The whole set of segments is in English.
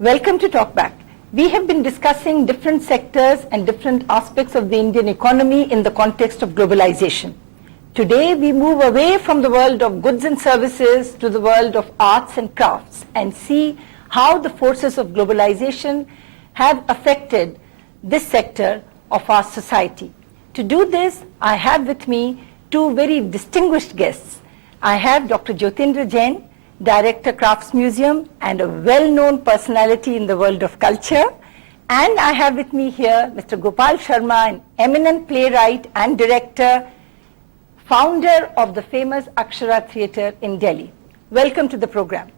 Welcome to Talk Back. We have been discussing different sectors and different aspects of the Indian economy in the context of globalization. Today we move away from the world of goods and services to the world of arts and crafts and see how the forces of globalization have affected this sector of our society. To do this, I have with me two very distinguished guests. I have Dr. Jyotindra Jain, Director, Crafts Museum, and a well-known personality in the world of culture. And I have with me here Mr. Gopal, an eminent playwright and director, founder of the famous Akshara Theatre in Delhi. Welcome to the program.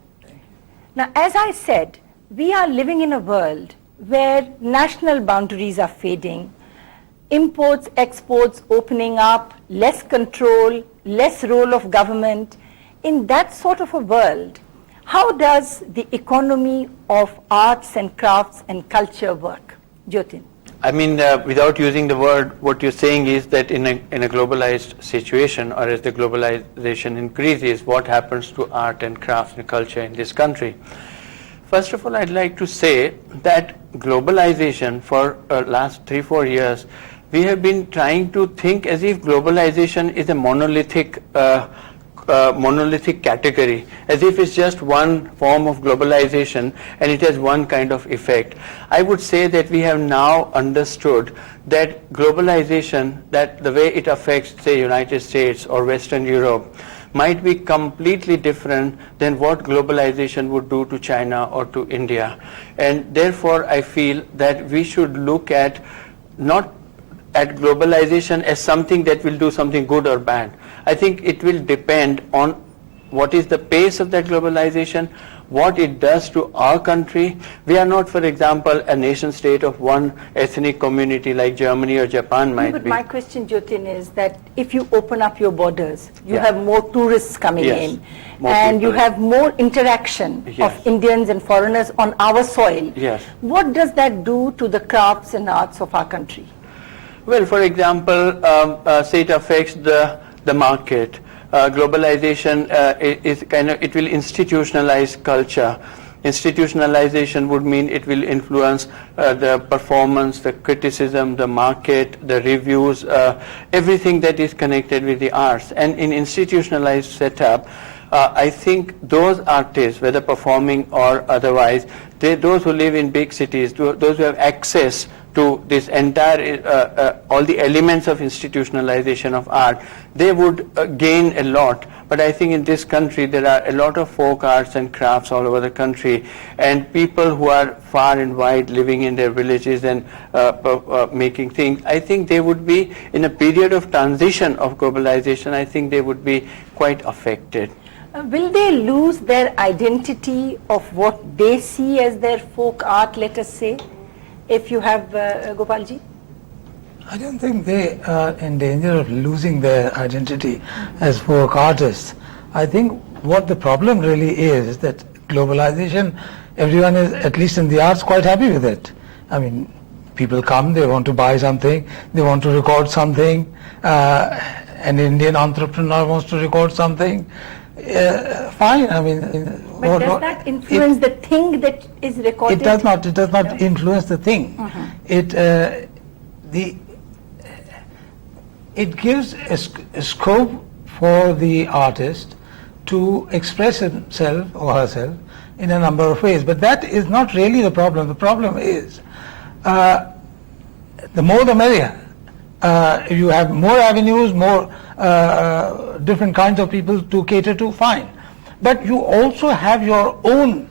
Now, as I said, we are living in a world where national boundaries are fading, imports, exports opening up, less control, less role of government. In that sort of a world, how does the economy of arts and crafts and culture work? Jyotin. I mean, without using the word, what you're saying is that in a globalized situation, or as the globalization increases, what happens to art and crafts and culture in this country? First of all, I'd like to say that globalization for last 3-4 years, we have been trying to think as if globalization is a monolithic category, as if it's just one form of globalization and it has one kind of effect. I would say that we have now understood that globalization, that the way it affects, say, United States or Western Europe, might be completely different than what globalization would do to China or to India. And therefore, I feel that we should look at not at globalization as something that will do something good or bad. I think it will depend on what is the pace of that globalization, what it does to our country. We are not, for example, a nation state of one ethnic community like Germany or Japan might but be. My question, Jyotin, is that if you open up your borders, you have more tourists coming in, and you have more interaction of Indians and foreigners on our soil. Yes. What does that do to the crafts and arts of our country? Well, for example, say it affects the market. Globalization is it will institutionalize culture. Institutionalization would mean it will influence the performance, the criticism, the market, the reviews, everything that is connected with the arts. And in institutionalized setup, I think those artists, whether performing or otherwise, those who live in big cities, those who have access to this entire, all the elements of institutionalization of art, they would gain a lot. But I think in this country there are a lot of folk arts and crafts all over the country, and people who are far and wide living in their villages and making things, I think they would be, in a period of transition of globalization, I think they would be quite affected. Will they lose their identity of what they see as their folk art, let us say? If you have, Gopalji? I don't think they are in danger of losing their identity as folk artists. I think what the problem really is that globalization, everyone is, at least in the arts, quite happy with it. I mean, people come, they want to buy something, they want to record something, an Indian entrepreneur wants to record something. Fine, I mean... But does that influence the thing that is recorded? It does not. It does not influence the thing. It gives a scope for the artist to express himself or herself in a number of ways. But that is not really the problem. The problem is the more the merrier. You have more avenues, more different kinds of people to cater to, fine. But you also have your own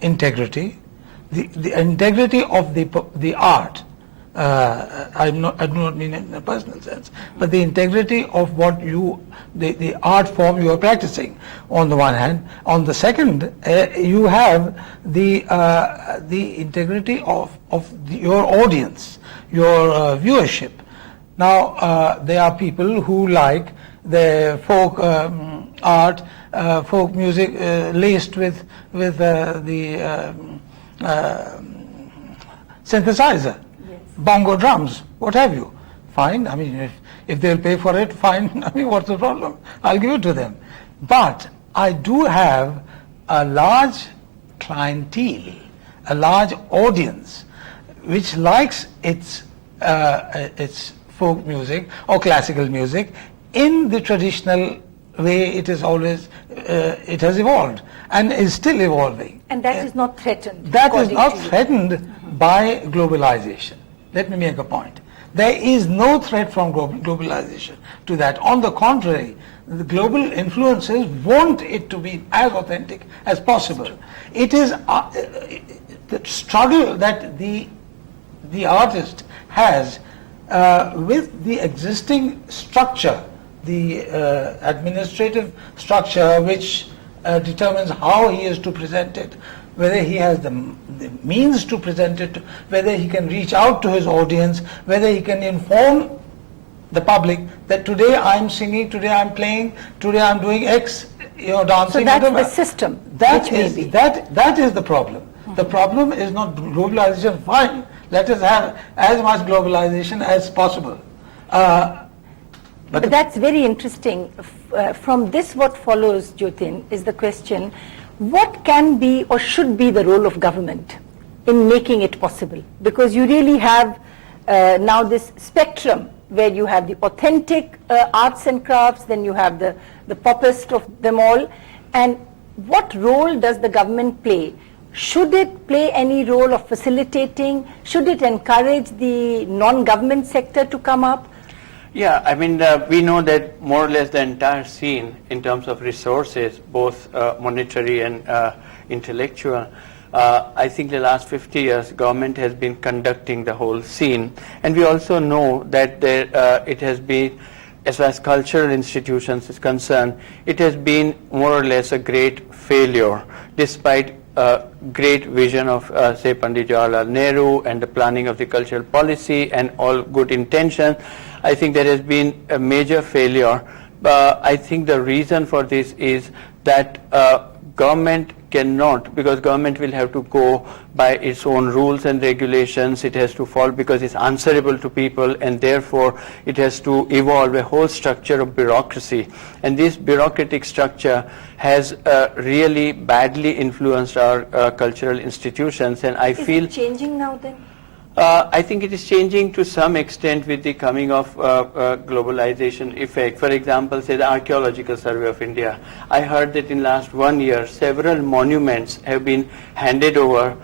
integrity, the integrity of the art. I do not mean it in a personal sense, but the integrity of what the art form you are practicing, on the one hand. On the second, you have the integrity of your audience, your viewership. Now, there are people who like the folk art, folk music laced with the synthesizer, bongo drums, what have you. Fine, I mean, if they'll pay for it, fine, I mean, what's the problem? I'll give it to them. But I do have a large clientele, a large audience, which likes its folk music or classical music in the traditional way it is always, it has evolved and is still evolving. And that is not threatened. That is according not to you. threatened by globalization. Let me make a point. There is no threat from globalization to that. On the contrary, the global influences want it to be as authentic as possible. It is the struggle that the artist has with the existing structure, the administrative structure which determines how he is to present it, whether he has the means to present it, whether he can reach out to his audience, whether he can inform the public that today I'm singing, today I'm playing, today I'm doing X, dancing. So that's whatever. the system. That which may is be. that is the problem. The problem is not globalization. Fine, let us have as much globalization as possible. But that's very interesting. From this, what follows, Jyotin, is the question: what can be or should be the role of government in making it possible? Because you really have now this spectrum where you have the authentic arts and crafts, then you have the poppest of them all. And what role does the government play? Should it play any role of facilitating? Should it encourage the non-government sector to come up? Yeah, I mean, we know that more or less the entire scene in terms of resources, both monetary and intellectual, I think the last 50 years, government has been conducting the whole scene. And we also know that it has been, as far as cultural institutions is concerned, it has been more or less a great failure, despite great vision of, say, Pandit Jawaharlal Nehru and the planning of the cultural policy and all good intentions. I think there has been a major failure. I think the reason for this is that government cannot, because government will have to go by its own rules and regulations. It has to follow because it's answerable to people, and therefore it has to evolve a whole structure of bureaucracy. And this bureaucratic structure has really badly influenced our cultural institutions. And I feel Is it changing now then? I think it is changing to some extent with the coming of globalization effect. For example, say the Archaeological Survey of India. I heard that in last 1 year, several monuments have been handed over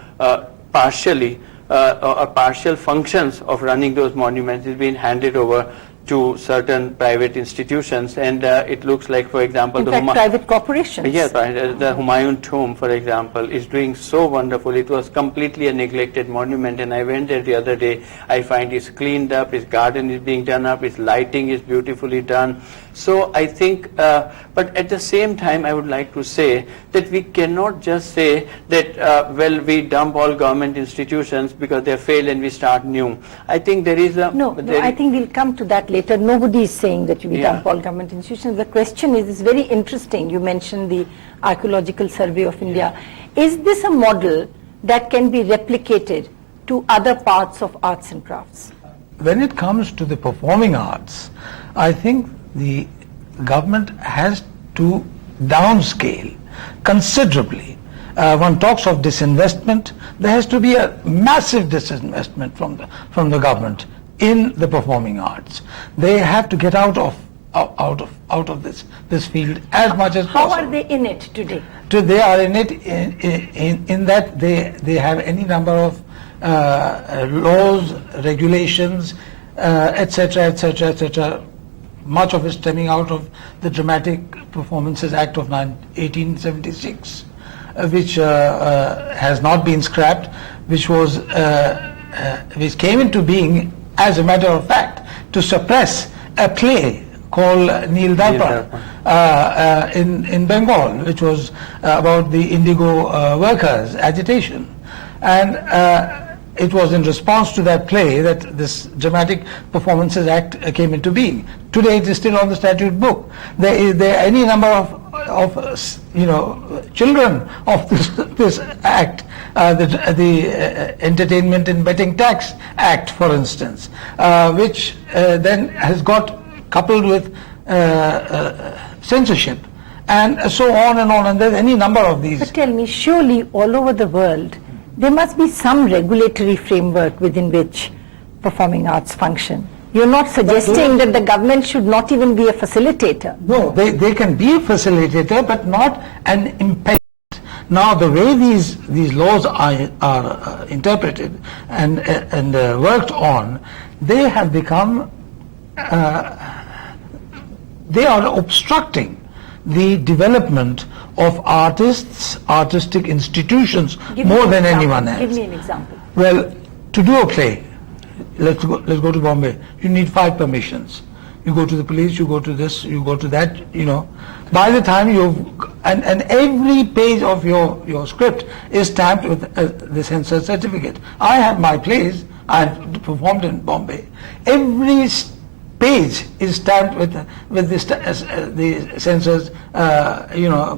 partially, or partial functions of running those monuments has been handed over to certain private institutions, and it looks like, for example, In fact, private corporations. Yes, right. The Humayun tomb, for example, is doing so wonderful. It was completely a neglected monument, and I went there the other day. I find it's cleaned up, its garden is being done up, its lighting is beautifully done. So I think, but at the same time, I would like to say that we cannot just say that, well, we dump all government institutions because they failed and we start new. I think there is a... No, I think we'll come to that later. Nobody is saying that we dump all government institutions. The question is very interesting. You mentioned the Archaeological Survey of India. Is this a model that can be replicated to other parts of arts and crafts? When it comes to the performing arts, I think the government has to downscale considerably. One talks of disinvestment. There has to be a massive disinvestment from the government in the performing arts. They have to get out of this field as much as possible. How are they in it today? They are in it in that they have any number of laws, regulations, etc., etc., etc. Much of it stemming out of the Dramatic Performances Act of 1876, which has not been scrapped, which came into being, as a matter of fact, to suppress a play called Neel Darpan in Bengal, which was about the indigo workers' agitation. And it was in response to that play that this Dramatic Performances Act came into being. Today it is still on the statute book. There are any number of children of this act, the Entertainment and Betting Tax Act, for instance, which then has got coupled with censorship and so on and on, and there's any number of these. But tell me, surely all over the world, there must be some regulatory framework within which performing arts function. You're not suggesting that the government should not even be a facilitator. No, they can be a facilitator, but not an impediment. Now, the way these laws are interpreted and worked on, they have become, they are obstructing the development of artists, artistic institutions, more than anyone else. Give me an example. Well, to do a play, let's go to Bombay. You need 5 permissions. You go to the police, you go to this, you go to that, you know. By the time and every page of your script is stamped with the censor certificate. I have my plays, I've performed in Bombay. Every page is stamped with the censor's,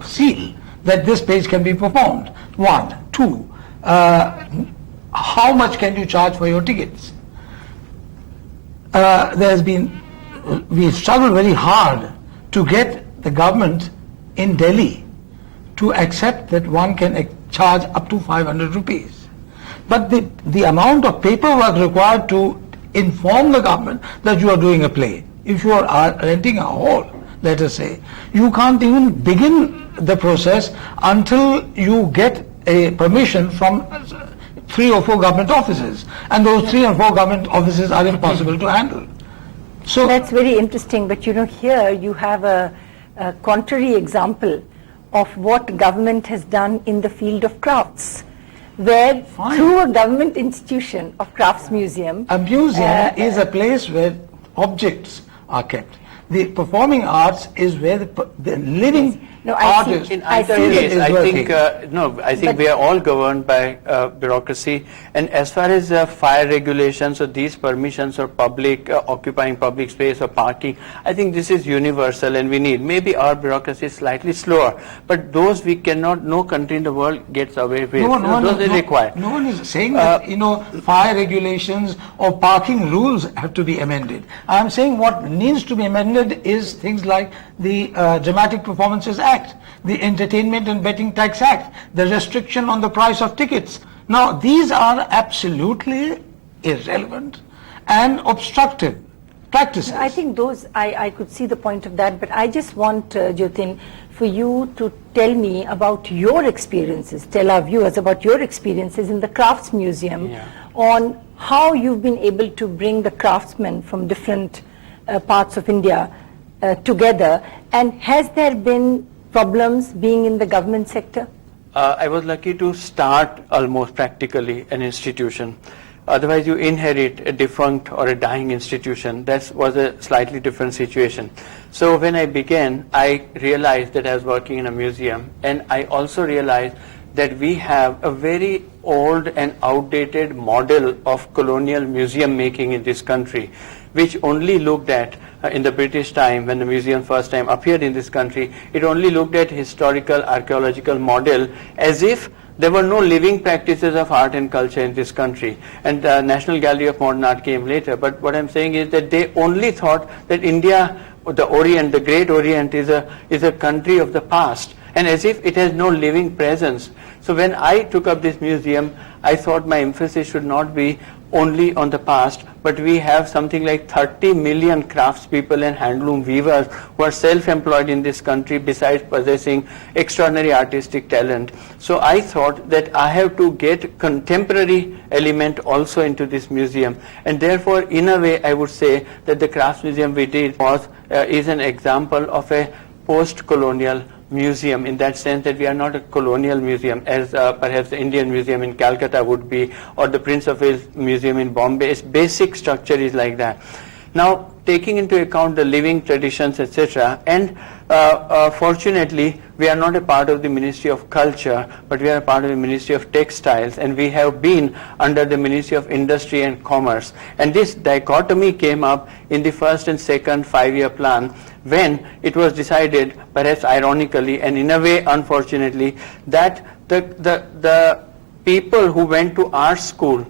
seal, that this page can be performed. 1, 2, how much can you charge for your tickets? We've struggled very hard to get the government in Delhi to accept that one can charge up to 500 rupees. But the amount of paperwork required to inform the government that you are doing a play, if you are renting a hall, let us say, you can't even begin the process until you get a permission from 3 or 4 government offices, and those 3 or 4 government offices are impossible to handle. So that's very interesting, but here you have a contrary example of what government has done in the field of crafts, where through a government institution of crafts museum. A museum is a place where objects are kept. The performing arts is where the living artist in either case, I think we are all governed by bureaucracy, and as far as fire regulations or these permissions or public occupying public space or parking, I think this is universal, and we need. Maybe our bureaucracy is slightly slower, but those we cannot. No country in the world gets away with. Those are required. No one is saying that fire regulations or parking rules have to be amended. I'm saying what needs to be amended is things like the Dramatic Performances Act, the Entertainment and Betting Tax Act, the restriction on the price of tickets. Now, these are absolutely irrelevant and obstructive practices. I think those, I could see the point of that, but I just want, Jyotin, for you to tell me about your experiences, tell our viewers about your experiences in the Crafts Museum on how you've been able to bring the craftsmen from different parts of India together, and has there been problems being in the government sector? I was lucky to start almost practically an institution. Otherwise you inherit a defunct or a dying institution. That was a slightly different situation. So when I began, I realized that I was working in a museum, and I also realized that we have a very old and outdated model of colonial museum making in this country, which only looked at, in the British time, when the museum first time appeared in this country, it only looked at historical archaeological model as if there were no living practices of art and culture in this country. And the National Gallery of Modern Art came later. But what I'm saying is that they only thought that India, the Orient, the Great Orient, is a country of the past, and as if it has no living presence. So when I took up this museum, I thought my emphasis should not be only on the past, but we have something like 30 million craftspeople and handloom weavers who are self-employed in this country, besides possessing extraordinary artistic talent. So I thought that I have to get contemporary element also into this museum, and therefore in a way I would say that the Crafts Museum we did is an example of a post-colonial museum, in that sense that we are not a colonial museum as perhaps the Indian Museum in Calcutta would be, or the Prince of Wales Museum in Bombay. Its basic structure is like that. Now, taking into account the living traditions, etc., and fortunately we are not a part of the Ministry of Culture, but we are a part of the Ministry of Textiles, and we have been under the Ministry of Industry and Commerce. And this dichotomy came up in the first and second 5-year plan, when it was decided, perhaps ironically and in a way unfortunately, that the people who went to art school,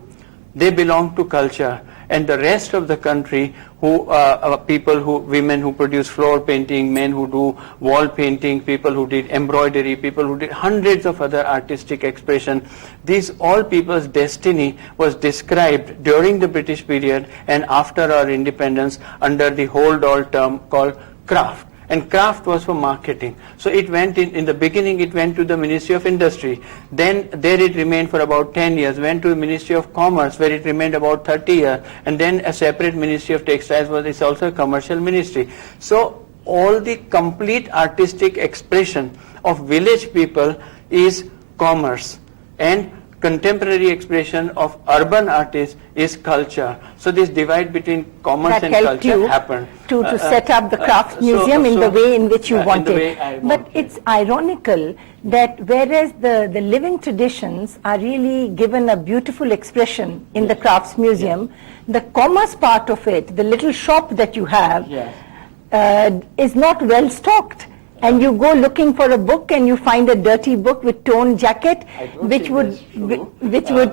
they belong to culture, and the rest of the country who women who produce floor painting, men who do wall painting, people who did embroidery, people who did hundreds of other artistic expression. These all people's destiny was described during the British period and after our independence under the hold-all term called craft. And craft was for marketing. So it went in the beginning, it went to the Ministry of Industry. Then there it remained for about 10 years, went to the Ministry of Commerce where it remained about 30 years. And then a separate Ministry of Textiles it's also a commercial ministry. So all the complete artistic expression of village people is commerce. And contemporary expression of urban artists is culture. So this divide between commerce and culture happened. To set up the craft museum in the way in which you wanted. But it's ironical that whereas the living traditions are really given a beautiful expression in the crafts museum, the commerce part of it, the little shop that you have, is not well stocked. And you go looking for a book and you find a dirty book with torn jacket, which would,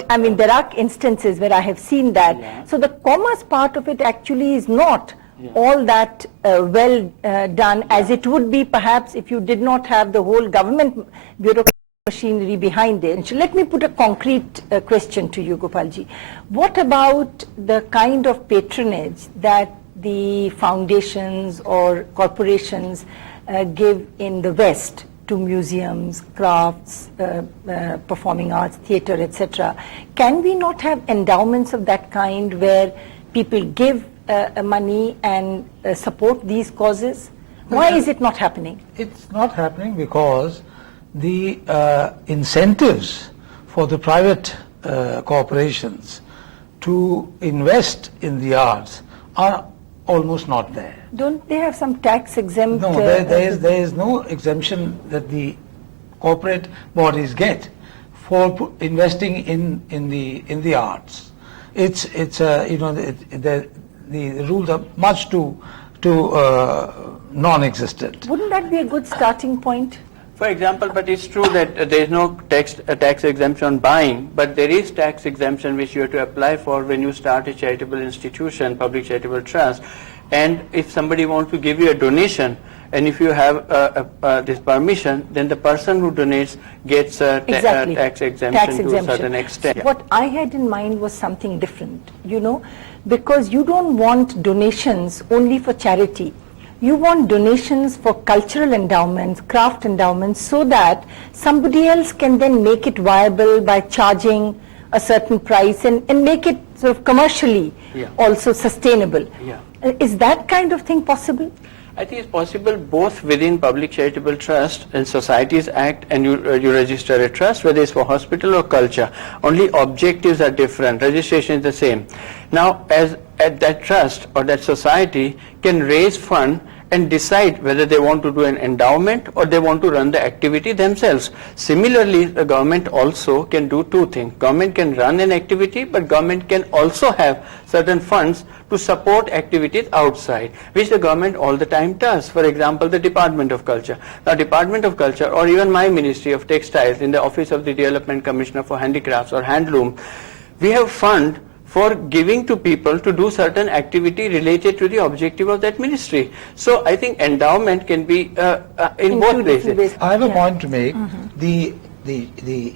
I mean, there are instances where I have seen that. Yeah. So the commerce part of it actually is not all that well done as it would be perhaps if you did not have the whole government bureaucratic machinery behind it. So let me put a concrete question to you, Gopalji. What about the kind of patronage that the foundations or corporations give in the West to museums, crafts, performing arts, theatre, etc. Can we not have endowments of that kind where people give money and support these causes? Why is it not happening? It's not happening because the incentives for the private corporations to invest in the arts are almost not there. Don't they have some tax exempt? No, there is no exemption that the corporate bodies get for investing in the arts. It's you know, the rules are much too non-existent. Wouldn't that be a good starting point? For example, but it's true that there is no tax exemption on buying, but there is tax exemption which you have to apply for when you start a charitable institution, public charitable trust. And if somebody wants to give you a donation, and if you have this permission, then the person who donates gets a tax exemption to a certain extent. What I had in mind was something different, you know, because you don't want donations only for charity. You want donations for cultural endowments, craft endowments, so that somebody else can then make it viable by charging a certain price and make it sort of commercially also sustainable. Yeah. Is that kind of thing possible? I think it's possible both within Public Charitable Trust and Societies Act, and you register a trust, whether it's for hospital or culture. Only objectives are different. Registration is the same. Now, as that trust or that society can raise fund and decide whether they want to do an endowment or they want to run the activity themselves. Similarly, the government also can do two things. Government can run an activity, but government can also have certain funds to support activities outside, which the government all the time does. For example, the Department of Culture. Now, Department of Culture, or even my Ministry of Textiles in the Office of the Development Commissioner for Handicrafts or Handloom, we have fund for giving to people to do certain activity related to the objective of that ministry. So I think endowment can be in both places. I have a point to make. The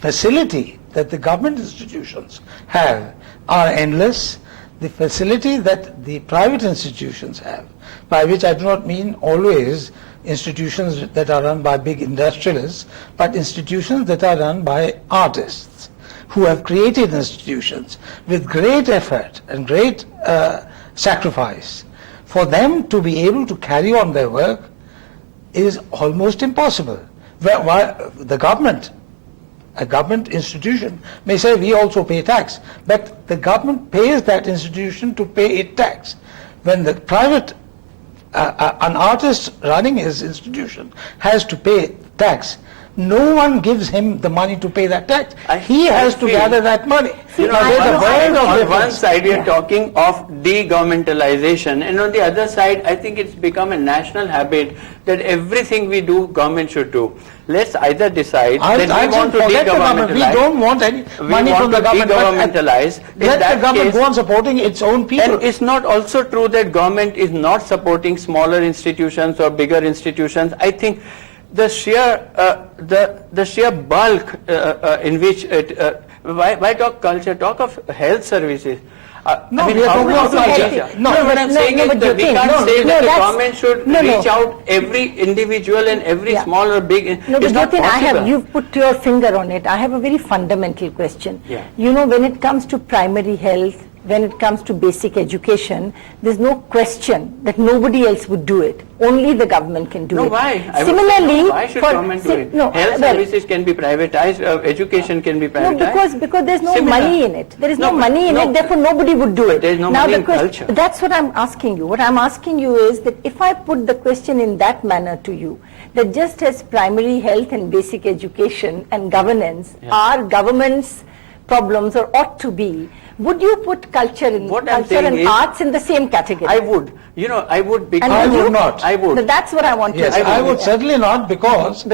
facility that the government institutions have are endless. The facility that the private institutions have, by which I do not mean always institutions that are run by big industrialists, but institutions that are run by artists who have created institutions with great effort and great sacrifice. For them to be able to carry on their work is almost impossible. The government, a government institution, may say we also pay tax, but the government pays that institution to pay it tax. When the private, an artist running his institution has to pay tax, No one gives him the money to pay that tax. He has to feel- gather that money. You know, Now, there's a world of on one difference. side we are talking of de-governmentalization, and on the other side I think it's become a national habit that everything we do, government should do. Let's either decide that we want to forget the government. We de-governmentalize. don't want any money from the government. De-governmentalize. In Let that the government case- go on supporting its own people. And it's not also true that government is not supporting smaller institutions or bigger institutions. I think the sheer bulk in which it, why talk culture? Talk of health services. No, I mean, we are how talking much about is culture. it? No, what I'm saying is but that we Jyotindra, can't say that the that's- government should reach out every individual and every Yeah. small or big. No, but it's not possible. you've put your finger on it. I have a very fundamental question. Yeah. You know, when it comes to primary health, when it comes to basic education, there's no question that nobody else would do it. Only the government can do No, it. why? I would say, Similarly, no, why should government do it? No, Health well, services can be privatized, education can be no, privatized. because there's no Similar. money in it. There is no, No, money in no. it, therefore nobody would do it. There's no now money the in question, culture. That's what I'm asking you. What I'm asking you is that if I put the question in that manner to you, that just as primary health and basic education and governance are government's problems or ought to be, would you put culture and arts in the same category? I would. You know, I would because I would not. I would. That's what I want Yes, to I would certainly not, because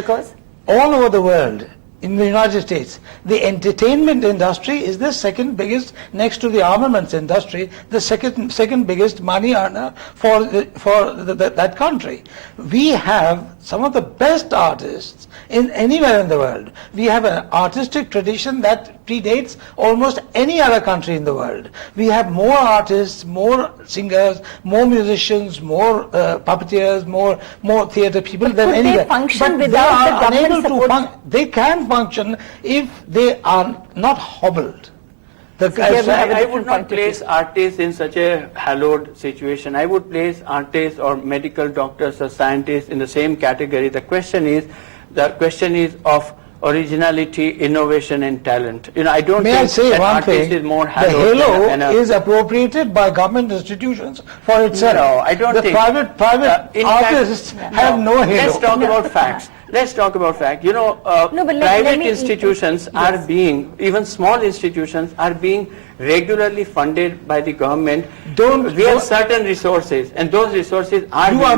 all over the world, in the United States, the entertainment industry is the second biggest, next to the armaments industry, the second biggest money earner for that country. We have some of the best artists in anywhere in the world. We have an artistic tradition that predates almost any other country in the world. We have more artists, more singers, more musicians, more puppeteers, more theatre people than could anywhere. they function But without they the are government unable to support? they can function if they are not hobbled. I would not place artists in such a hallowed situation. I would place artists or medical doctors or scientists in the same category. The question is of originality, innovation, and talent. You know, I don't May I think say that one artist thing? is more The hallowed halo than a is appropriated by government institutions for itself. No, I don't the think. private In fact, artists have no halo. Let's talk about facts. Let's talk about facts. You know, private institutions are being, even small institutions are being regularly funded by the government. We have certain resources, and those resources are You are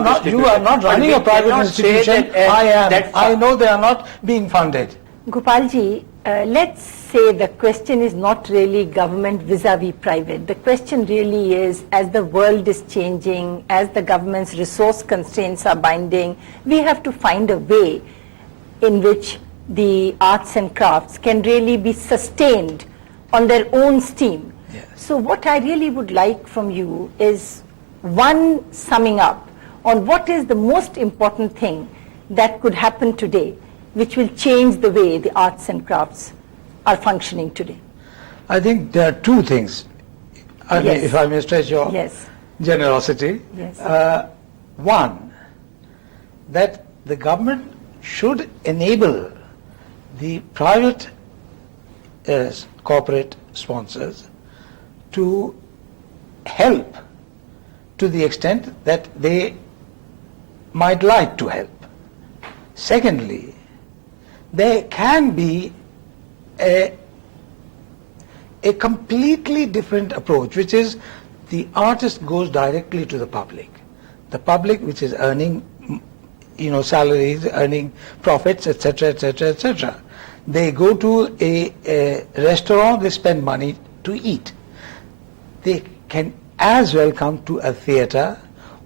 not running a private institution. I am. I know they are not being funded. Gopalji, let's say the question is not really government vis-a-vis private. The question really is, as the world is changing, as the government's resource constraints are binding, we have to find a way in which the arts and crafts can really be sustained on their own steam. Yes. So what I really would like from you is one summing up on what is the most important thing that could happen today which will change the way the arts and crafts are functioning today. I think there are two things, Yes. if I may stretch your generosity. Yes. One, that the government should enable the private corporate sponsors to help to the extent that they might like to help. Secondly, there can be a completely different approach, which is the artist goes directly to the public. The public, which is earning, salaries, earning profits, etc., etc., etc. They go to a restaurant, they spend money to eat. They can as well come to a theatre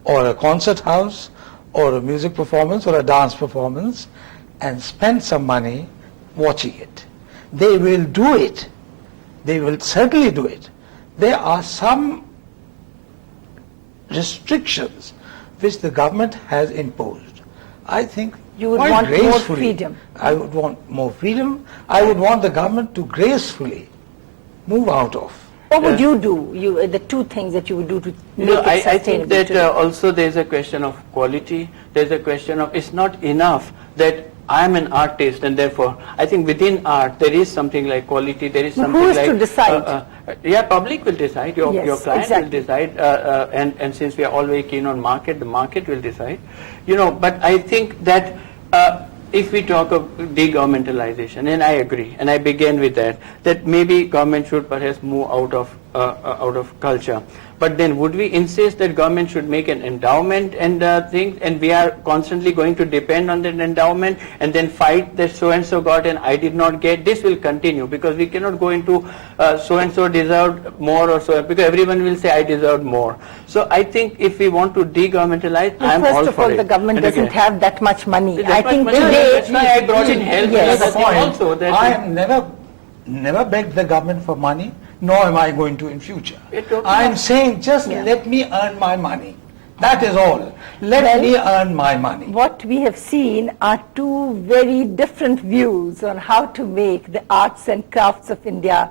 or a concert house or a music performance or a dance performance and spend some money watching it. They will do it. They will certainly do it. There are some restrictions which the government has imposed. I think you would quite want more gracefully, freedom. I would want more freedom. I would want the government to gracefully move out of. What would you do? The two things that you would do to make it I sustainable think that today? also there is a question of quality. There is a question of, it's not enough that I am an artist and therefore, I think within art there is something like quality, there is something Who is like... to decide? Public will decide, your client will decide, and since we are all very keen on market, the market will decide. But I think that if we talk of de-governmentalization, and I agree, and I begin with that maybe government should perhaps move out of culture. But then would we insist that government should make an endowment and things, and we are constantly going to depend on that endowment and then fight that so-and-so got and I did not get? This will continue because we cannot go into so-and-so deserved more or so, because everyone will say I deserved more. So I think if we want to de-governmentalize, I am all for it. First of all, the government doesn't have that much money. I think that's why I brought in health. Yes. That's the point. Also, that I have never begged the government for money, nor am I going to in future. I am saying just let me earn my money. That is all. Let me earn my money. What we have seen are two very different views on how to make the arts and crafts of India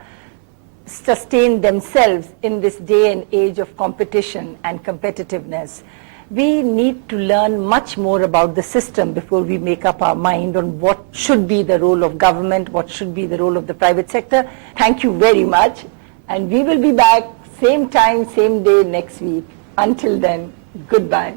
sustain themselves in this day and age of competition and competitiveness. We need to learn much more about the system before we make up our mind on what should be the role of government, what should be the role of the private sector. Thank you very much. And we will be back same time, same day next week. Until then, goodbye.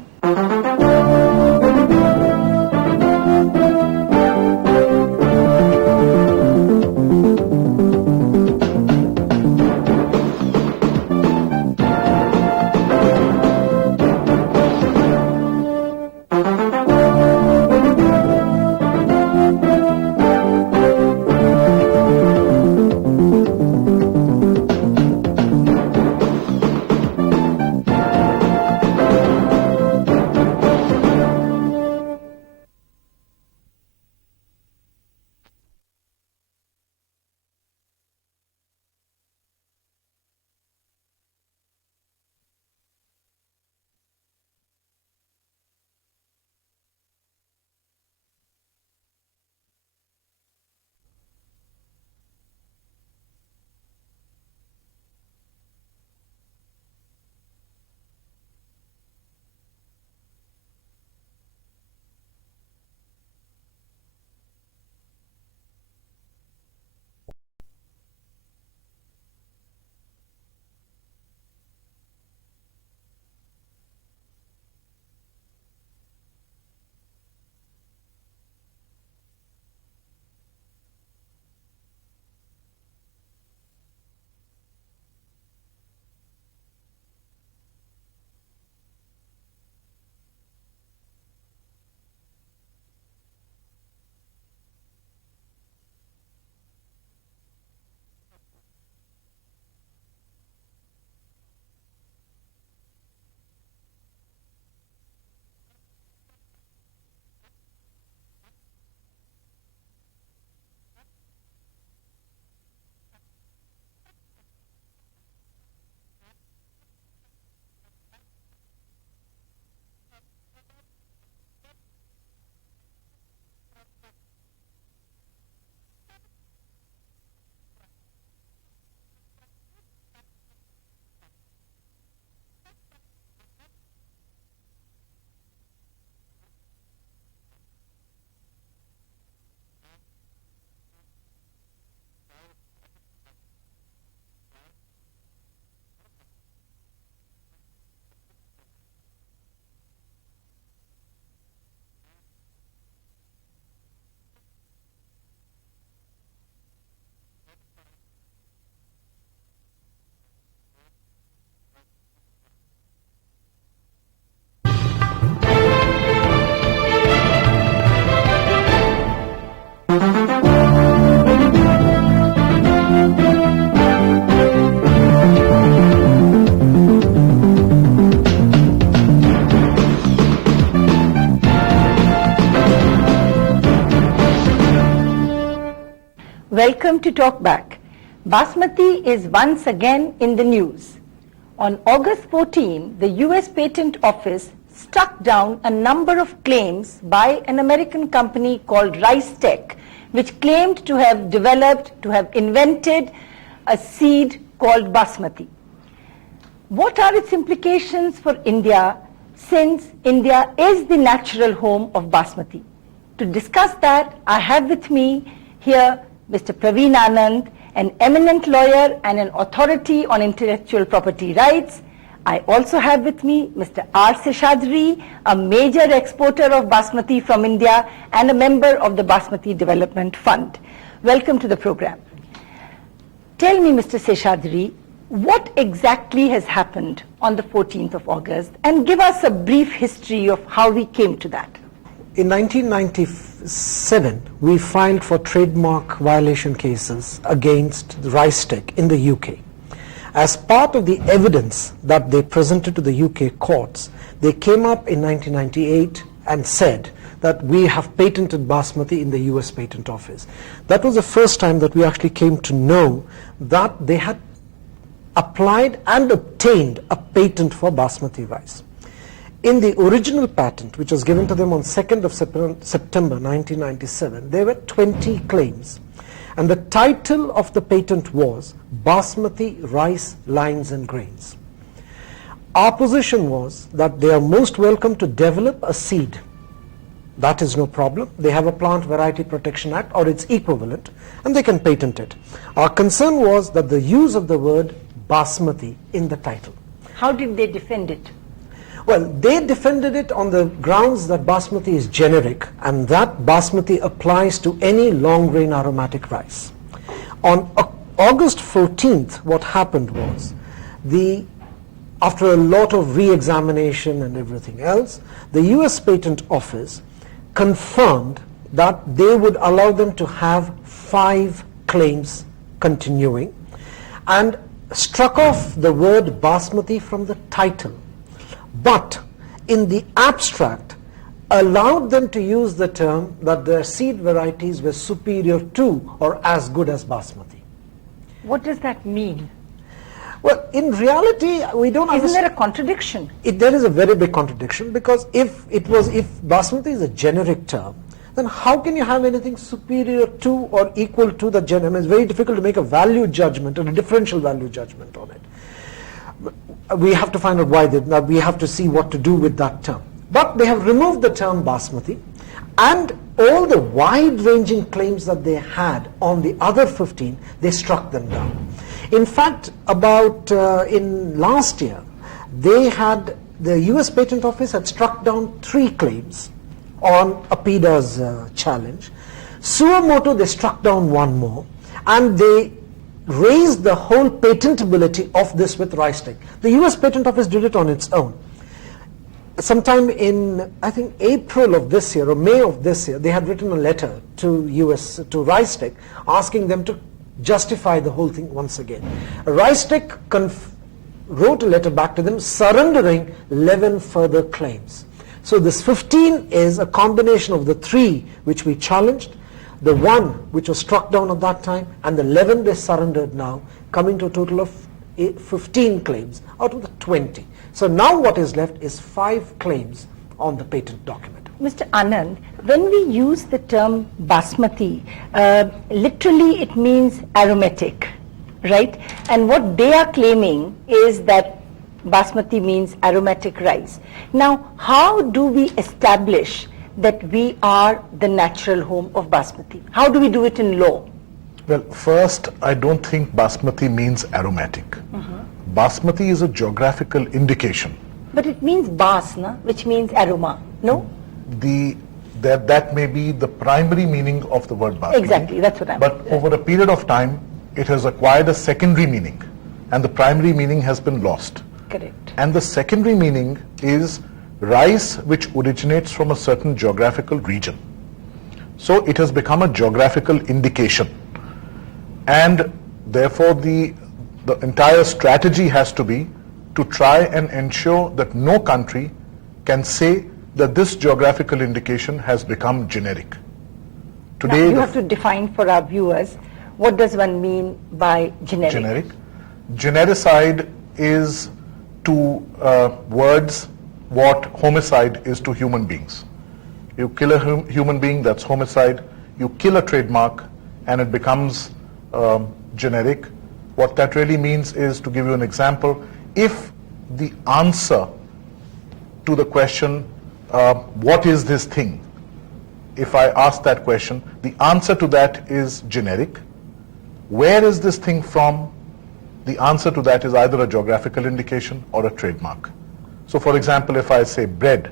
Welcome to Talk Back. Basmati is once again in the news. On August 14, the US Patent Office struck down a number of claims by an American company called Rice Tech, which claimed to have developed, to have invented a seed called Basmati. What are its implications for India, since India is the natural home of Basmati? To discuss that, I have with me here Mr. Pravin Anand, an eminent lawyer and an authority on intellectual property rights. I also have with me Mr. R. Seshadri, a major exporter of Basmati from India and a member of the Basmati Development Fund. Welcome to the program. Tell me, Mr. Seshadri, what exactly has happened on the 14th of August, and give us a brief history of how we came to that. In 1997, we filed for trademark violation cases against the rice stick in the UK. As part of the evidence that they presented to the UK courts, they came up in 1998 and said that we have patented Basmati in the US Patent Office. That was the first time that we actually came to know that they had applied and obtained a patent for Basmati rice. In the original patent, which was given to them on 2nd of September 1997, there were 20 claims. And the title of the patent was Basmati Rice Lines and Grains. Our position was that they are most welcome to develop a seed. That is no problem. They have a Plant Variety Protection Act or its equivalent, and they can patent it. Our concern was that the use of the word Basmati in the title. How did they defend it? Well, they defended it on the grounds that Basmati is generic and that Basmati applies to any long grain aromatic rice. On August 14th, what happened was, after a lot of re-examination and everything else, the US Patent Office confirmed that they would allow them to have 5 claims continuing and struck off the word Basmati from the title, but in the abstract allowed them to use the term that their seed varieties were superior to or as good as Basmati. What does that mean? Well, in reality, we don't understand. Isn't there a contradiction? There is a very big contradiction, because if Basmati is a generic term, then how can you have anything superior to or equal to the generic? I mean, it's very difficult to make a value judgment and a differential value judgment on it. We have to find out why we have to see what to do with that term. But they have removed the term Basmati, and all the wide-ranging claims that they had on the other 15, they struck them down. In fact, in last year, the US Patent Office had struck down 3 claims on APIDA's challenge. Suo motu, they struck down 1 more, and they raised the whole patentability of this with rice stick. The US Patent Office did it on its own. Sometime in, I think, April of this year or May of this year, they had written a letter to rice stick asking them to justify the whole thing once again. Rice stick wrote a letter back to them surrendering 11 further claims. So this 15 is a combination of the 3 which we challenged, the 1 which was struck down at that time, and the 11 they surrendered now, coming to a total of 15 claims out of the 20. So now what is left is 5 claims on the patent document. Mr. Anand, when we use the term Basmati, literally it means aromatic, right? And what they are claiming is that Basmati means aromatic rice. Now, how do we establish that we are the natural home of Basmati? How do we do it in law? Well, first, I don't think Basmati means aromatic. Basmati is a geographical indication. But it means bas, na? Which means aroma, no? That may be the primary meaning of the word Basmati. Exactly, that's what I'm But over a period of time, it has acquired a secondary meaning, and the primary meaning has been lost. Correct. And the secondary meaning is rice which originates from a certain geographical region. So it has become a geographical indication. And therefore the entire strategy has to be to try and ensure that no country can say that this geographical indication has become generic. Today, now, you have to define for our viewers, what does one mean by generic? Generic. Genericide is to words what homicide is to human beings. You kill a human being, that's homicide. You kill a trademark and it becomes generic. What that really means is, to give you an example, if the answer to the question, what is this thing? If I ask that question, the answer to that is generic. Where is this thing from? the answer to that is either a geographical indication or a trademark. So for example, if I say bread,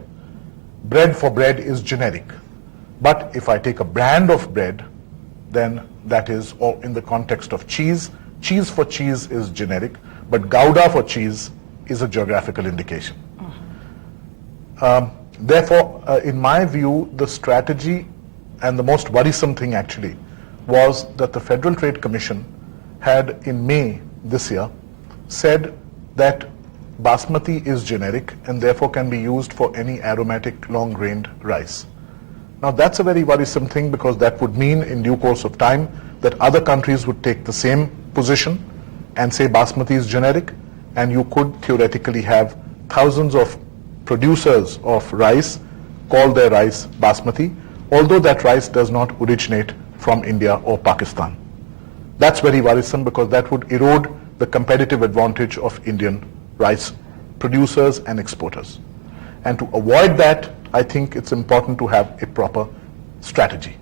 bread for bread is generic. But if I take a brand of bread, then that is, or in the context of cheese, cheese for cheese is generic, but Gouda for cheese is a geographical indication. Therefore, in my view, the strategy and the most worrisome thing actually was that the Federal Trade Commission had in May this year said that Basmati is generic and therefore can be used for any aromatic long-grained rice. Now that's a very worrisome thing, because that would mean in due course of time that other countries would take the same position and say Basmati is generic, and you could theoretically have thousands of producers of rice call their rice Basmati, although that rice does not originate from India or Pakistan. That's very worrisome, because that would erode the competitive advantage of Indian rice producers and exporters. And to avoid that, I think it's important to have a proper strategy.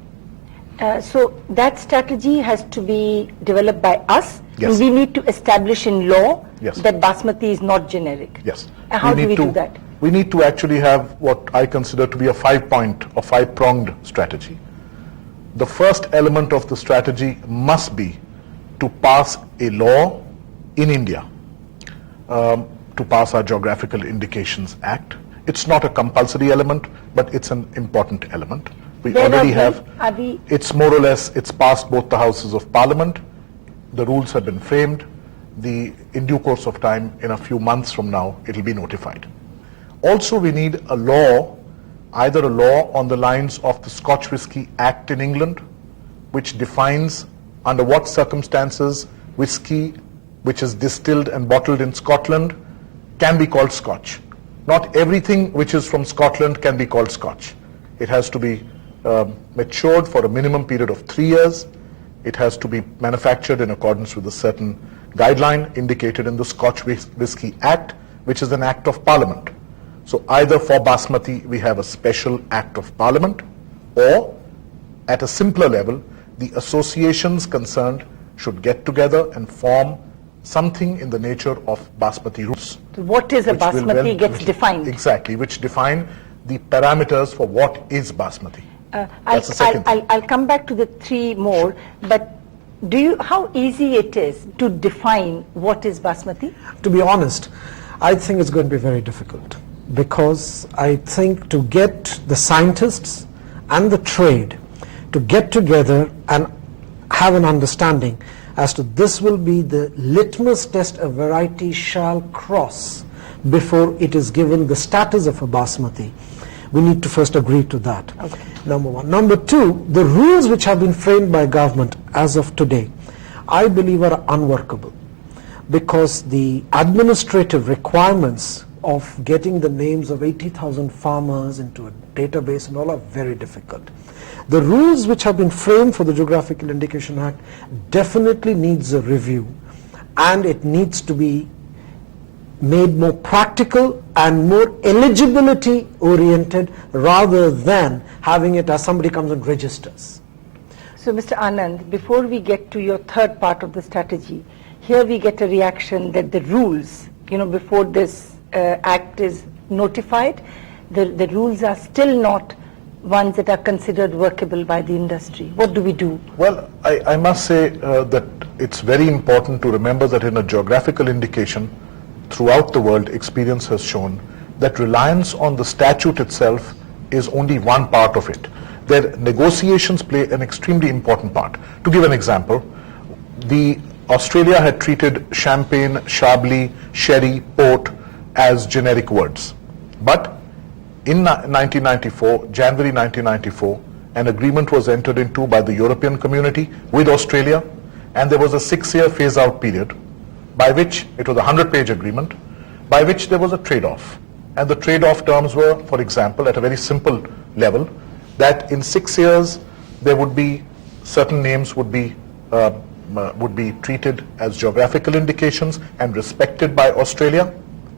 So that strategy has to be developed by us. Yes. And we need to establish in law Yes. that Basmati is not generic. Yes. And how do we do that? We need to actually have what I consider to be a five-point or five-pronged strategy. The first element of the strategy must be to pass a law in India, to pass our Geographical Indications Act. It's not a compulsory element, but it's an important element. We Where already are have, we? it's more or less, it's passed both the houses of parliament, the rules have been framed, in due course of time, in a few months from now, it'll be notified. Also, we need a law, either a law on the lines of the Scotch Whisky Act in England, which defines under what circumstances whisky which is distilled and bottled in Scotland can be called Scotch. Not everything which is from Scotland can be called Scotch. It has to be matured for a minimum period of 3 years. It has to be manufactured in accordance with a certain guideline indicated in the Scotch Whisky Act, which is an act of parliament. So either for Basmati we have a special act of parliament, or at a simpler level, the associations concerned should get together and form something in the nature of Basmati rules. So what is a Basmati gets defined. Exactly, which define the parameters for what is Basmati. That's the second thing. I'll come back to the three more, but how easy it is to define what is Basmati? To be honest, I think it's going to be very difficult, because I think to get the scientists and the trade to get together and have an understanding as to this will be the litmus test a variety shall cross before it is given the status of a Basmati. We need to first agree to that. Okay. Number one. Number two, the rules which have been framed by government as of today, I believe are unworkable, because the administrative requirements of getting the names of 80,000 farmers into a database and all are very difficult. The rules which have been framed for the Geographical Indication Act definitely needs a review, and it needs to be made more practical and more eligibility oriented, rather than having it as somebody comes and registers. So Mr. Anand, before we get to your third part of the strategy, here we get a reaction that the rules, before this act is notified, the rules are still not ones that are considered workable by the industry. What do we do? Well, I must say that it's very important to remember that in a geographical indication, throughout the world, experience has shown that reliance on the statute itself is only one part of it. Their negotiations play an extremely important part. To give an example, Australia had treated champagne, chablis, sherry, port as generic words. But in 1994, January 1994, an agreement was entered into by the European Community with Australia, and there was a 6-year phase-out period, by which it was a 100-page agreement, by which there was a trade-off. And the trade-off terms were, for example, at a very simple level, that in 6 years there would be certain names would be treated as geographical indications and respected by Australia.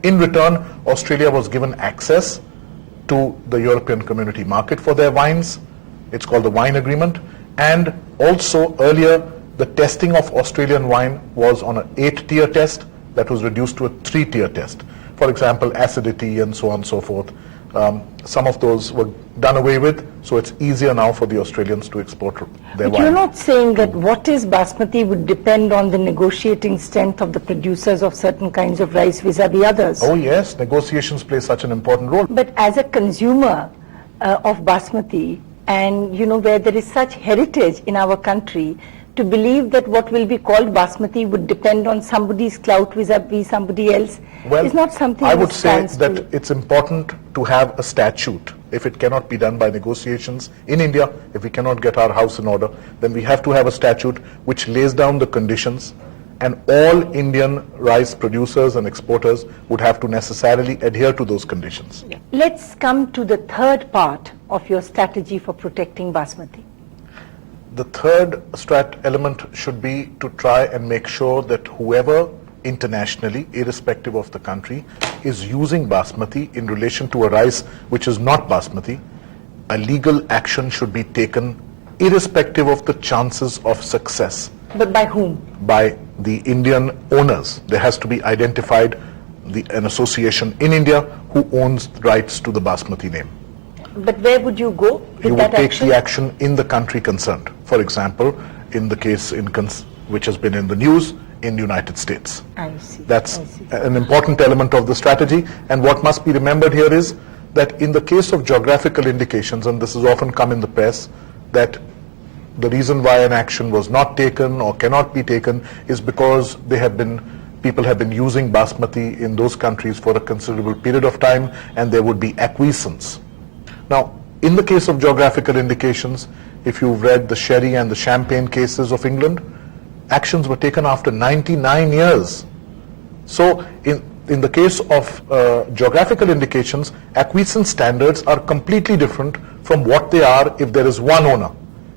In return, Australia was given access to the European Community market for their wines. It's called the wine agreement. And also earlier, the testing of Australian wine was on an 8-tier test that was reduced to a 3-tier test. For example, acidity and so on and so forth. Some of those were done away with, so it's easier now for the Australians to export their But wine. you're not saying that what is basmati would depend on the negotiating strength of the producers of certain kinds of rice vis-a-vis others. Oh yes, negotiations play such an important role. But as a consumer of basmati, and where there is such heritage in our country, to believe that what will be called basmati would depend on somebody's clout vis-a-vis somebody else is not something I would that say stands that to. it's important to have a statute. If it cannot be done by negotiations in India, if we cannot get our house in order, then we have to have a statute which lays down the conditions, and all Indian rice producers and exporters would have to necessarily adhere to those conditions. Let's come to the third part of your strategy for protecting basmati. The third element should be to try and make sure that whoever internationally, irrespective of the country, is using basmati in relation to a rice which is not basmati, a legal action should be taken irrespective of the chances of success. But by whom? By the Indian owners. There has to be identified an association in India who owns rights to the basmati name. But where would you go with You that would take action? the action in the country concerned. For example, in the case which has been in the news in the United States. I see. That's I see. an important element of the strategy. And what must be remembered here is that in the case of geographical indications, and this has often come in the press, that the reason why an action was not taken or cannot be taken is because people have been using basmati in those countries for a considerable period of time, and there would be acquiescence. Now, in the case of geographical indications, if you've read the sherry and the champagne cases of England, actions were taken after 99 years. So in the case of geographical indications, acquiescence standards are completely different from what they are if there is one owner.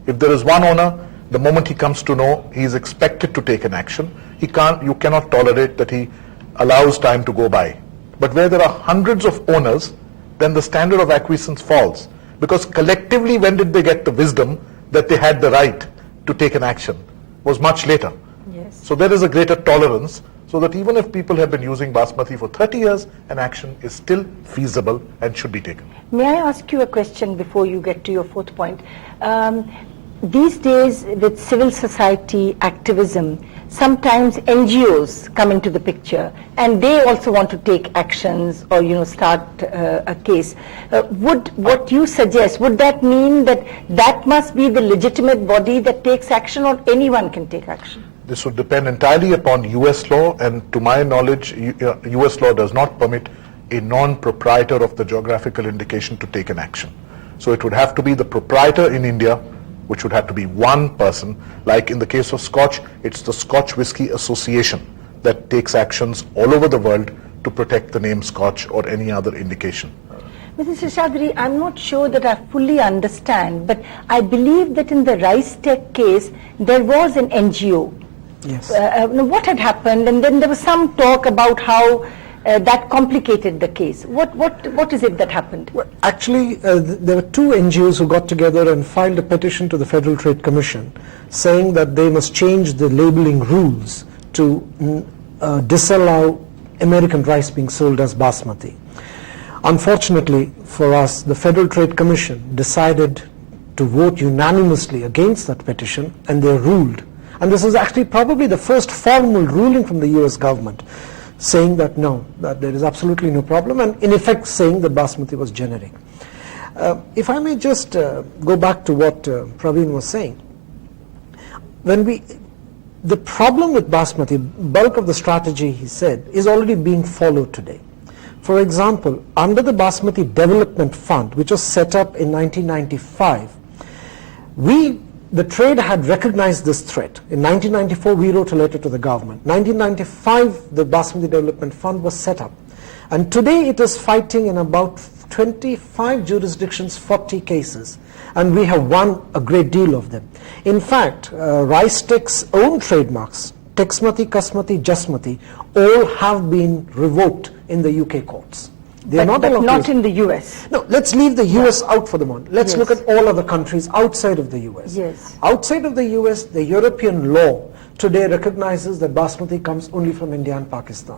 If there is one owner, the moment he comes to know, he is expected to take an action. You cannot tolerate that he allows time to go by. But where there are hundreds of owners, then the standard of acquiescence falls. Because collectively, when did they get the wisdom that they had the right to take an action? Was much later. Yes. So there is a greater tolerance, so that even if people have been using basmati for 30 years, an action is still feasible and should be taken. May I ask you a question before you get to your fourth point? These days, with civil society activism, sometimes NGOs come into the picture, and they also want to take actions or start a case. Would what you suggest, would that mean that must be the legitimate body that takes action, or anyone can take action? This would depend entirely upon US law, and to my knowledge, US law does not permit a non-proprietor of the geographical indication to take an action. So it would have to be the proprietor in India, which would have to be one person. Like in the case of Scotch, it's the Scotch Whisky Association that takes actions all over the world to protect the name Scotch or any other indication. Mrs. Seshadri, I'm not sure that I fully understand, but I believe that in the Rice Tech case, there was an NGO. Yes. What had happened, and then there was some talk about how that complicated the case. What is it that happened? Well, actually, there were two NGOs who got together and filed a petition to the Federal Trade Commission saying that they must change the labeling rules to disallow American rice being sold as basmati. Unfortunately for us, the Federal Trade Commission decided to vote unanimously against that petition, and they ruled. And this is actually probably the first formal ruling from the US government, saying that no, that there is absolutely no problem, and in effect saying that basmati was generic. If I may just go back to what Pravin was saying, the problem with basmati, bulk of the strategy, he said, is already being followed today. For example, under the Basmati Development Fund, which was set up in 1995, the trade had recognized this threat. In 1994, we wrote a letter to the government. 1995, the Basmati Development Fund was set up. And today it is fighting in about 25 jurisdictions, 40 cases. And we have won a great deal of them. In fact, Rice Tech's own trademarks, Texmati, Kasmati, Jasmati, all have been revoked in the UK courts. They are not but allowed not to use. in the US. No, let's leave the US out for the moment. Let's Yes. look at all other countries outside of the US. Yes. Outside of the US, the European law today recognizes that basmati comes only from India and Pakistan.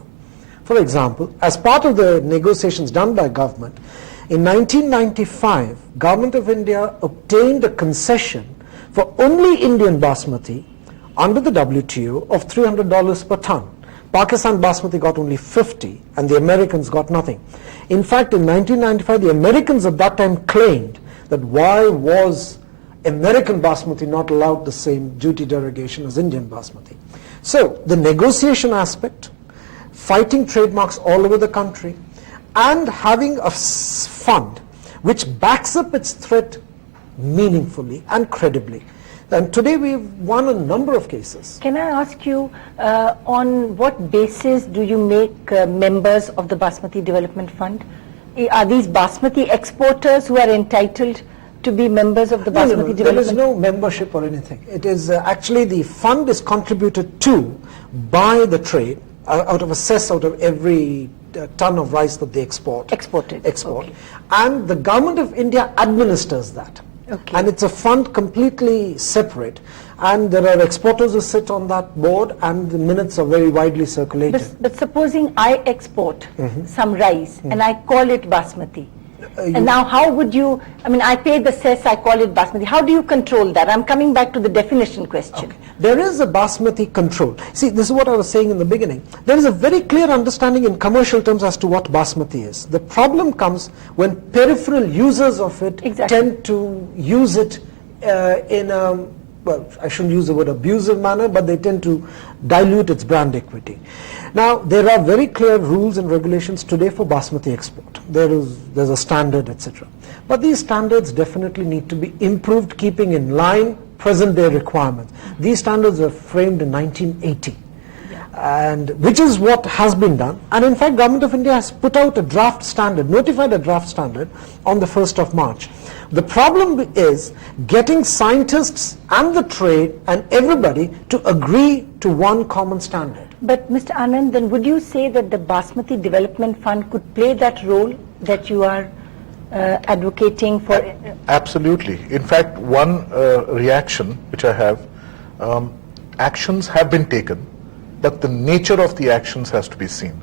For example, as part of the negotiations done by government, in 1995, Government of India obtained a concession for only Indian basmati under the WTO of $300 per ton. Pakistan basmati got only 50 and the Americans got nothing. In fact, in 1995, the Americans at that time claimed that why was American basmati not allowed the same duty derogation as Indian basmati. So the negotiation aspect, fighting trademarks all over the country, and having a fund which backs up its threat meaningfully and credibly. And today we've won a number of cases. Can I ask you, on what basis do you make members of the Basmati Development Fund? Are these Basmati exporters who are entitled to be members of the Basmati No, Development? there is no membership or anything. It is actually the fund is contributed to by the trade out of a cess out of every ton of rice that they export. Exported. Okay. And the Government of India administers that. Okay. And it's a fund completely separate. And there are exporters who sit on that board, and the minutes are very widely circulated. But supposing I export some rice and I call it Basmati. And now how would you, I mean, I pay the cess, I call it Basmati. How do you control that? I'm coming back to the definition question. Okay. There is a basmati control. See, this is what I was saying in the beginning. There is a very clear understanding in commercial terms as to what basmati is. The problem comes when peripheral users of it tend to use it in a, well, I shouldn't use the word abusive manner, but they tend to dilute its brand equity. Now, there are very clear rules and regulations today for basmati export. There's a standard, etc. But these standards definitely need to be improved, keeping in line present-day requirements. These standards were framed in 1980, and which is what has been done. And in fact, Government of India has put out a draft standard, notified a draft standard on the 1st of March. The problem is getting scientists and the trade and everybody to agree to one common standard. But Mr. Anand, then would you say that the Basmati Development Fund could play that role that you are advocating for? Absolutely. In fact, one reaction which I have, actions have been taken, but the nature of the actions has to be seen.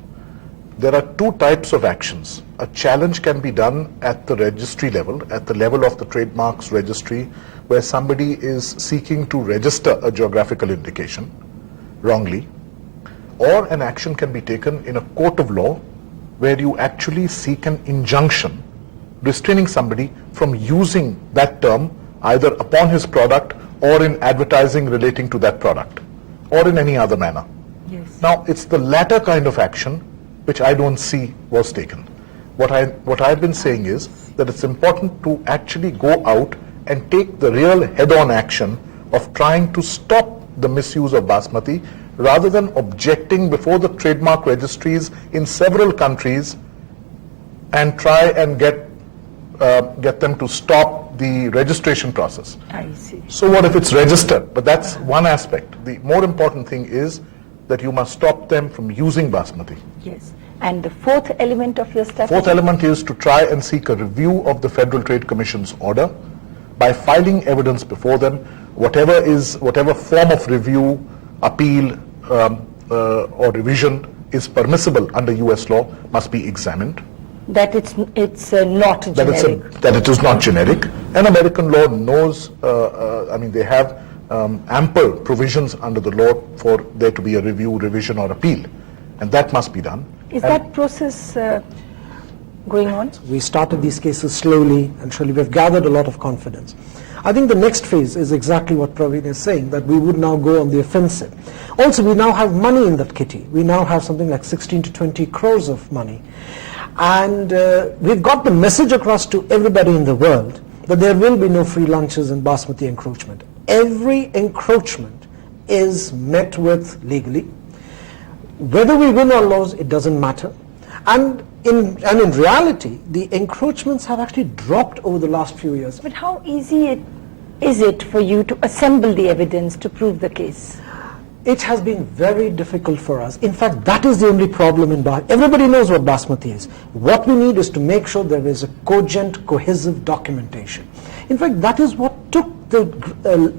There are two types of actions. A challenge can be done at the registry level, at the level of the trademarks registry, where somebody is seeking to register a geographical indication wrongly, or an action can be taken in a court of law where you actually seek an injunction restraining somebody from using that term either upon his product or in advertising relating to that product or in any other manner. Yes. Now, it's the latter kind of action which I don't see was taken. What I've been saying is that it's important to actually go out and take the real head-on action of trying to stop the misuse of basmati rather than objecting before the trademark registries in several countries and try and get them to stop the registration process. I see. So what if it's registered? But that's one aspect. The more important thing is that you must stop them from using basmati. Yes. And the fourth element of your strategy? Fourth element is to try and seek a review of the Federal Trade Commission's order by filing evidence before them. Whatever form of review, appeal, or revision is permissible under US law must be examined. That it's not generic. That it is not generic. And American law knows, they have ample provisions under the law for there to be a review, revision or appeal. And that must be done. Is that process going on? We started these cases slowly and surely. We've gathered a lot of confidence. I think the next phase is exactly what Pravin is saying, that we would now go on the offensive. Also, we now have money in that kitty. We now have something like 16 to 20 crores of money. And we've got the message across to everybody in the world that there will be no free lunches in basmati encroachment. Every encroachment is met with legally. Whether we win or lose, it doesn't matter. And in reality, the encroachments have actually dropped over the last few years. But how easy is it for you to assemble the evidence to prove the case? It has been very difficult for us. In fact, that is the only problem in Basmati. Everybody knows what Basmati is. What we need is to make sure there is a cogent, cohesive documentation. In fact, that is what took the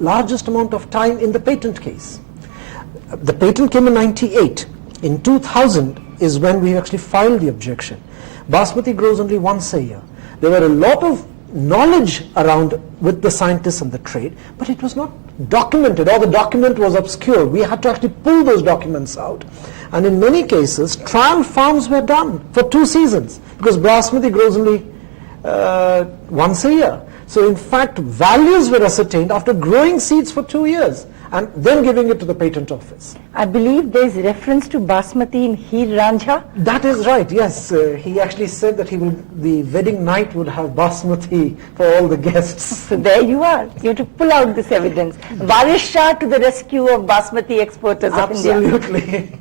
largest amount of time in the patent case. The patent came in 98. In 2000 is when we actually filed the objection. Basmati grows only once a year. There were a lot of knowledge around with the scientists and the trade, but it was not documented, or the document was obscure. We had to actually pull those documents out. And in many cases, trial farms were done for 2 seasons, because Basmati grows only once a year. So in fact, values were ascertained after growing seeds for 2 years and then giving it to the patent office. I believe there is reference to Basmati in Heer Ranjha. That is right, yes. He actually said that the wedding night would have Basmati for all the guests. So there you are. You have to pull out this evidence. Varish Shah to the rescue of Basmati exporters of India. Absolutely.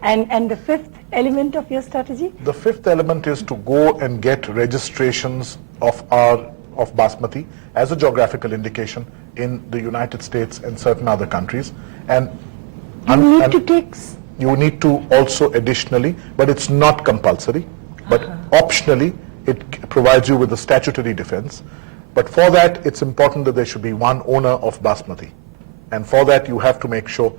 And the fifth element of your strategy? The fifth element is to go and get registrations of Basmati as a geographical indication in the United States and certain other countries. And you need to also additionally, but it's not compulsory, but optionally it provides you with a statutory defense. But for that, it's important that there should be one owner of Basmati. And for that, you have to make sure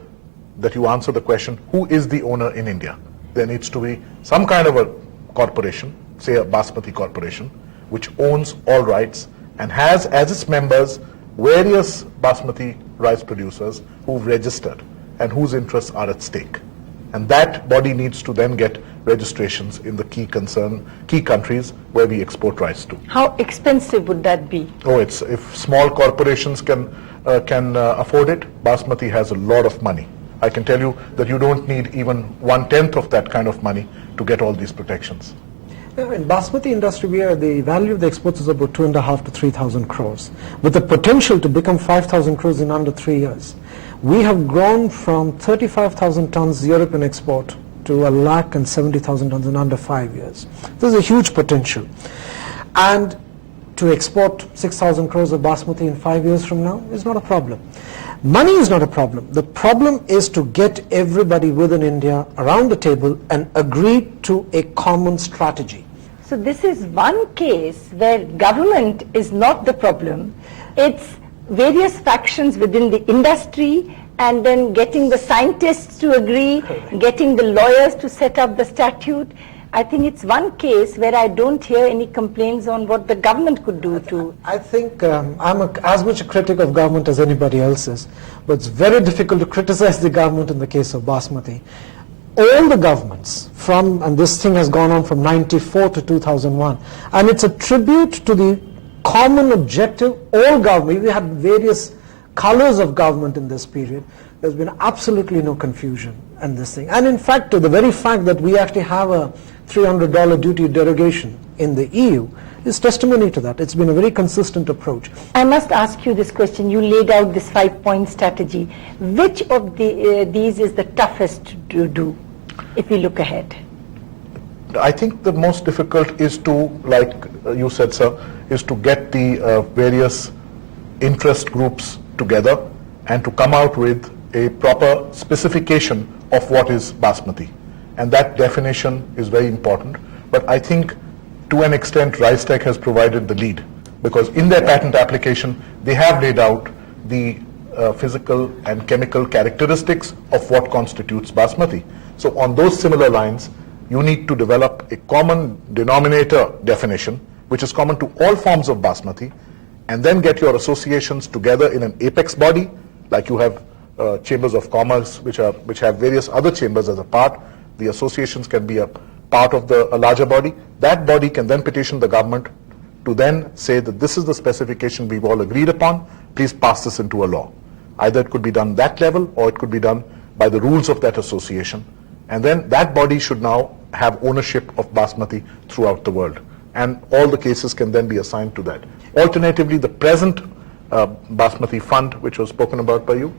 that you answer the question, who is the owner in India? There needs to be some kind of a corporation, say a Basmati corporation, which owns all rights and has as its members various Basmati rice producers who've registered and whose interests are at stake. And that body needs to then get registrations in the key countries where we export rice to. How expensive would that be? Oh, if small corporations can afford it, Basmati has a lot of money. I can tell you that you don't need even 1/10 of that kind of money to get all these protections. In Basmati industry, the value of the exports is about 2,500 to 3,000 crores, with the potential to become 5,000 crores in under 3 years. We have grown from 35,000 tons European export to 1,70,000 tons in under 5 years. This is a huge potential. And to export 6,000 crores of Basmati in 5 years from now is not a problem. Money is not a problem. The problem is to get everybody within India around the table and agree to a common strategy. So this is one case where government is not the problem. It's various factions within the industry, and then getting the scientists to agree, getting the lawyers to set up the statute. I think it's one case where I don't hear any complaints on what the government could do to. I think I'm as much a critic of government as anybody else is, but it's very difficult to criticize the government in the case of Basmati. All the governments and this thing has gone on from 94 to 2001, and it's a tribute to the common objective. All government, we had various colors of government in this period. There's been absolutely no confusion in this thing. And in fact, the very fact that we actually have a $300 duty derogation in the EU is testimony to that. It's been a very consistent approach. I must ask you this question. You laid out this 5-point strategy. Which of these is the toughest to do if we look ahead? I think the most difficult is to, like you said, sir, is to get the various interest groups together and to come out with a proper specification of what is Basmati. And that definition is very important. But I think to an extent RiceTech has provided the lead, because in their patent application they have laid out the physical and chemical characteristics of what constitutes Basmati. So on those similar lines, you need to develop a common denominator definition which is common to all forms of Basmati, and then get your associations together in an apex body, like you have chambers of commerce which have various other chambers as a part. The associations can be a part of a larger body. That body can then petition the government to then say that this is the specification we've all agreed upon, please pass this into a law. Either it could be done that level, or it could be done by the rules of that association. And then that body should now have ownership of Basmati throughout the world. And all the cases can then be assigned to that. Alternatively, the present Basmati fund, which was spoken about by you,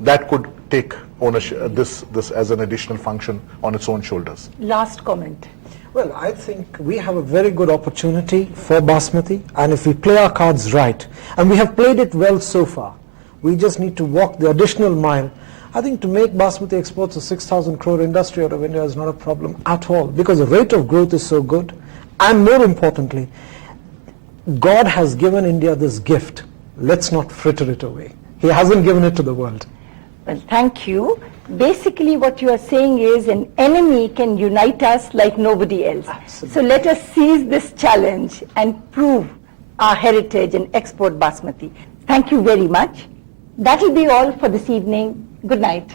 that could take ownership, this as an additional function on its own shoulders. Last comment. Well, I think we have a very good opportunity for Basmati, and if we play our cards right, and we have played it well so far, we just need to walk the additional mile I think to make Basmati exports a 6,000 crore industry out of India is not a problem at all, because the rate of growth is so good. And more importantly, God has given India this gift. Let's not fritter it away. He hasn't given it to the world. Well, thank you. Basically, what you are saying is an enemy can unite us like nobody else. Absolutely. So let us seize this challenge and prove our heritage and export Basmati. Thank you very much. That will be all for this evening. Good night.